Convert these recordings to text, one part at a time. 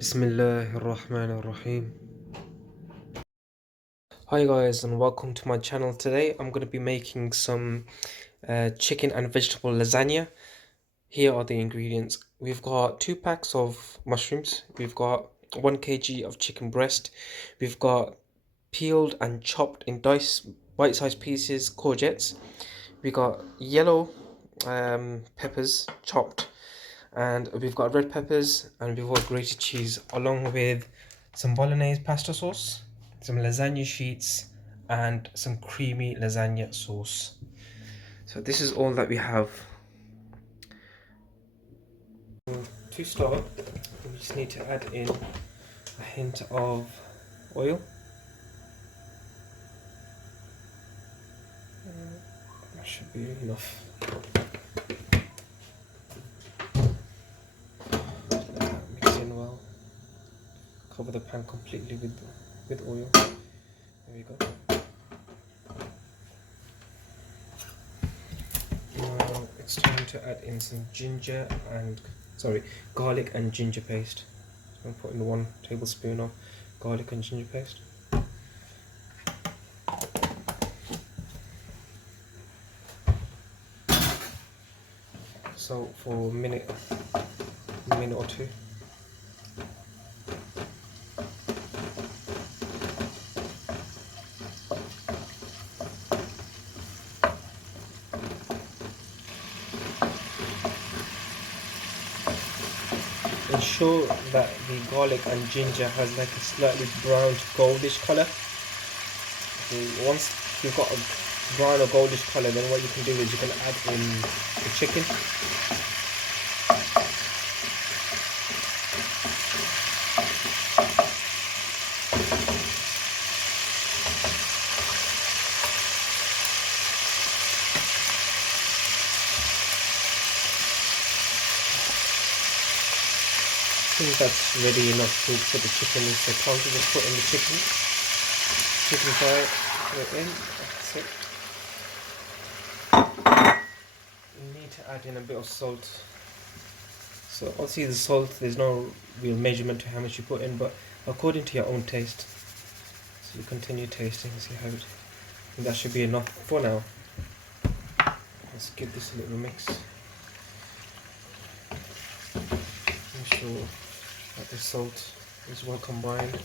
Bismillahirrahmanirrahim. Hi guys and welcome to my channel. Today I'm going to be making some chicken and vegetable lasagna. Here are the ingredients. We've got 2 packs of mushrooms. We've got 1 kg of chicken breast. We've got peeled and chopped in bite-sized pieces courgettes. We got yellow peppers chopped, and we've got red peppers, and we've got grated cheese, along with some Bolognese pasta sauce, some lasagna sheets, and some creamy lasagna sauce. So this is all that we have. To start, we just need to add in a hint of oil. That should be enough. Mix in well. Cover the pan completely with oil. There we go. Now it's time to add in some garlic and ginger paste. So I'm putting 1 tablespoon of garlic and ginger paste. So for a minute or two. Ensure that the garlic and ginger has like a slightly brown goldish color. Okay, once you've got a brown or goldish color, then what you can do is you can add in the chicken. I think that's ready enough to put the chicken in, so time to just put in the chicken fry, put it in. That's it. You need to add in a bit of salt. So obviously the salt, there's no real measurement to how much you put in, but according to your own taste. So you continue tasting and see how it, and that should be enough for now. Let's give this a little mix. Make sure that the salt is well combined.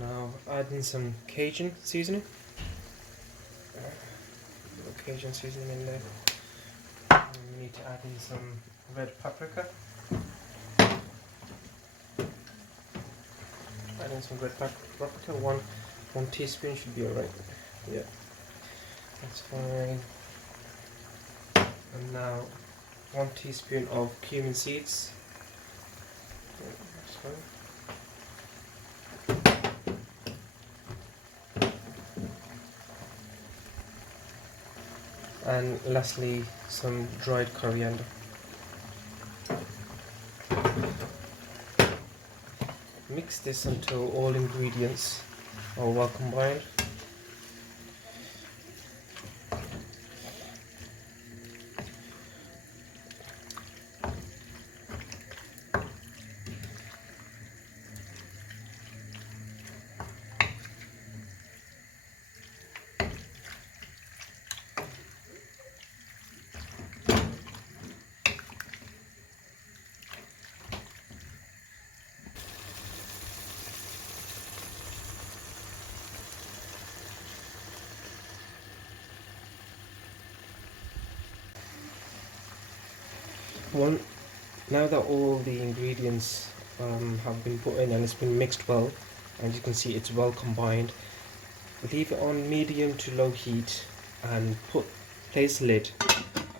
Now add in some Cajun seasoning. Cajun seasoning in there. And we need to add in some red paprika. Add in some red paprika. One teaspoon should be alright. Yeah, that's fine. And now 1 teaspoon of cumin seeds. Yeah, that's fine. And lastly, some dried coriander. Mix this until all ingredients are well combined. Now that all the ingredients have been put in and it's been mixed well, and you can see it's well combined, leave it on medium to low heat and place the lid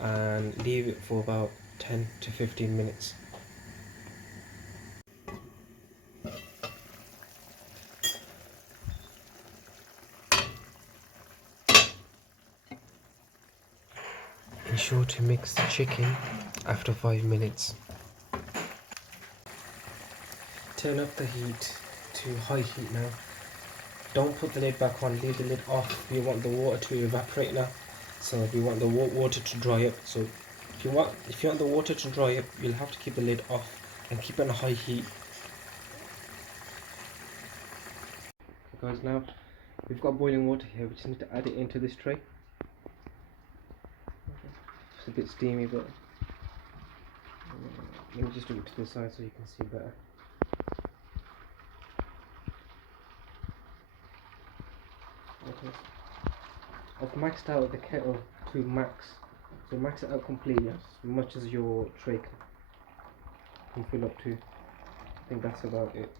and leave it for about 10 to 15 minutes. Ensure to mix the chicken after 5 minutes. Turn up the heat to high heat now. Don't put the lid back on, leave the lid off. We want the water to evaporate now. So we want the water to dry up. So if you want the water to dry up, you'll have to keep the lid off and keep it on high heat. Okay guys, now we've got boiling water here. We just need to add it into this tray. It's a bit steamy, but let me just do it to the side so you can see better. Okay. I've maxed out the kettle to max, so max it out completely as much as your tray can fill up to. I think that's about it.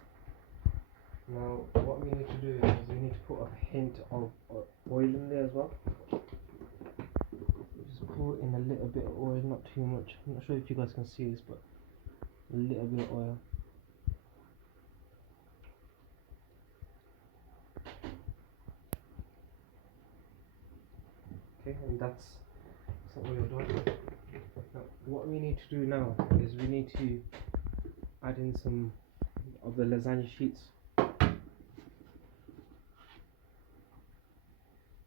Now what we need to do is we need to put a hint of oil in there as well. Just pour in a little bit of oil, not too much. I'm not sure if you guys can see this, but a little bit of oil. Okay, and that's what we're doing. Now, what we need to do now is we need to add in some of the lasagna sheets.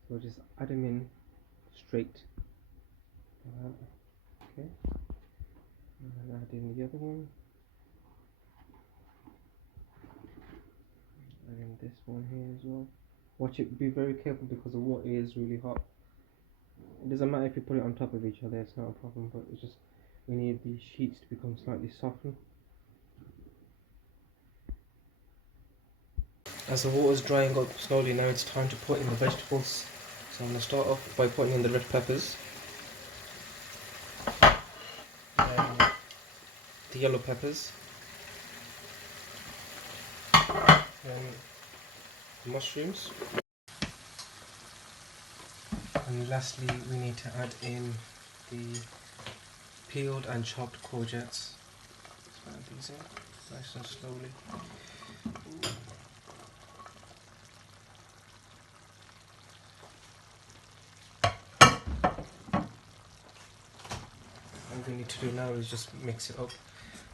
So just add them in straight. Okay, and then add in the other one. Add in this one here as well. Watch it, be very careful because the water is really hot. It doesn't matter if you put it on top of each other, it's not a problem, but it's just we need these sheets to become slightly softened. As the water is drying up slowly, now it's time to put in the vegetables. So I'm going to start off by putting in the red peppers, the yellow peppers, and the mushrooms. And lastly, we need to add in the peeled and chopped courgettes. Let's add these in nice and slowly. All we need to do now is just mix it up,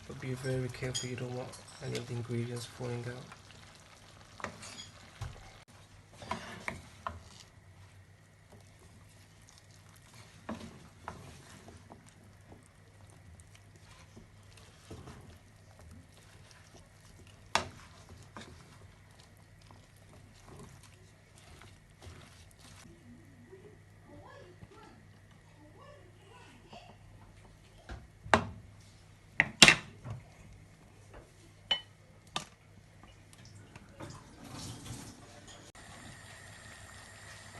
but be very careful, you don't want any of the ingredients falling out.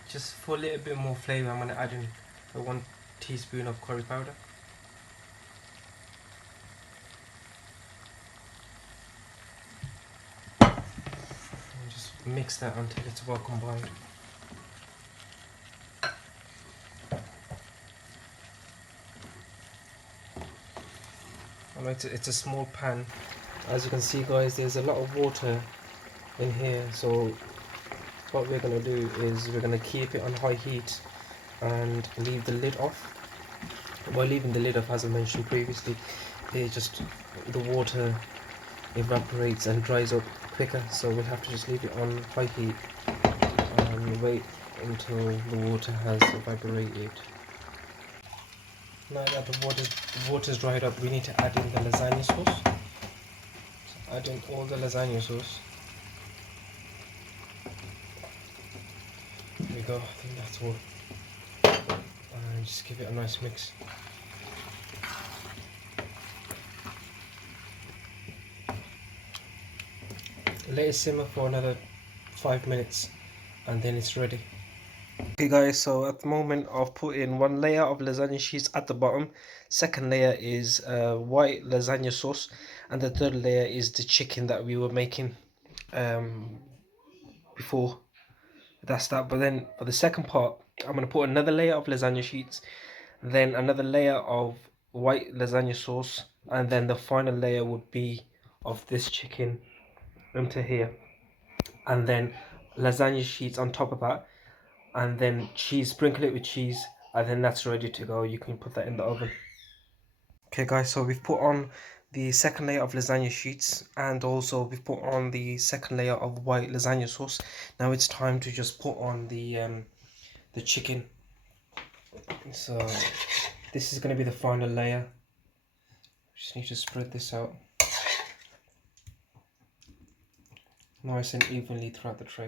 Just for a little bit more flavour, I'm going to add in 1 teaspoon of curry powder. And just mix that until it's well combined. I know it's a small pan. As you can see guys, there's a lot of water in here, so what we're going to do is we're going to keep it on high heat and leave the lid off. By leaving the lid off, as I mentioned previously, the water evaporates and dries up quicker, so we have to just leave it on high heat and wait until the water has evaporated. Now that the water's dried up, we need to add in the lasagna sauce. So add in all the lasagna sauce. There we go, I think that's all. And just give it a nice mix. Let it simmer for another 5 minutes and then it's ready. Okay guys, so at the moment I've put in 1 layer of lasagna sheets at the bottom. Second layer is white lasagna sauce, and the third layer is the chicken that we were making before. That's that. But then for the second part, I'm going to put another layer of lasagna sheets, then another layer of white lasagna sauce, and then the final layer would be of this chicken into here, and then lasagna sheets on top of that, and then cheese, sprinkle it with cheese, and then that's ready to go. You can put that in the oven. Okay guys, so we've put on the second layer of lasagna sheets, and also we've put on the second layer of white lasagna sauce. Now it's time to just put on the chicken. So this is going to be the final layer. Just need to spread this out nice and evenly throughout the tray.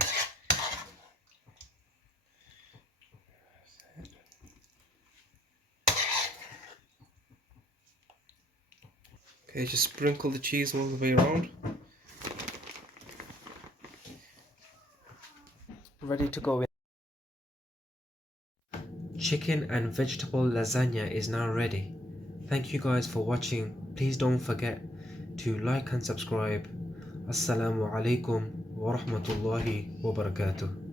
Okay, just sprinkle the cheese all the way around. Ready to go in. Chicken and vegetable lasagna is now ready. Thank you guys for watching. Please don't forget to like and subscribe. Assalamu alaikum wa rahmatullahi wa barakatuh.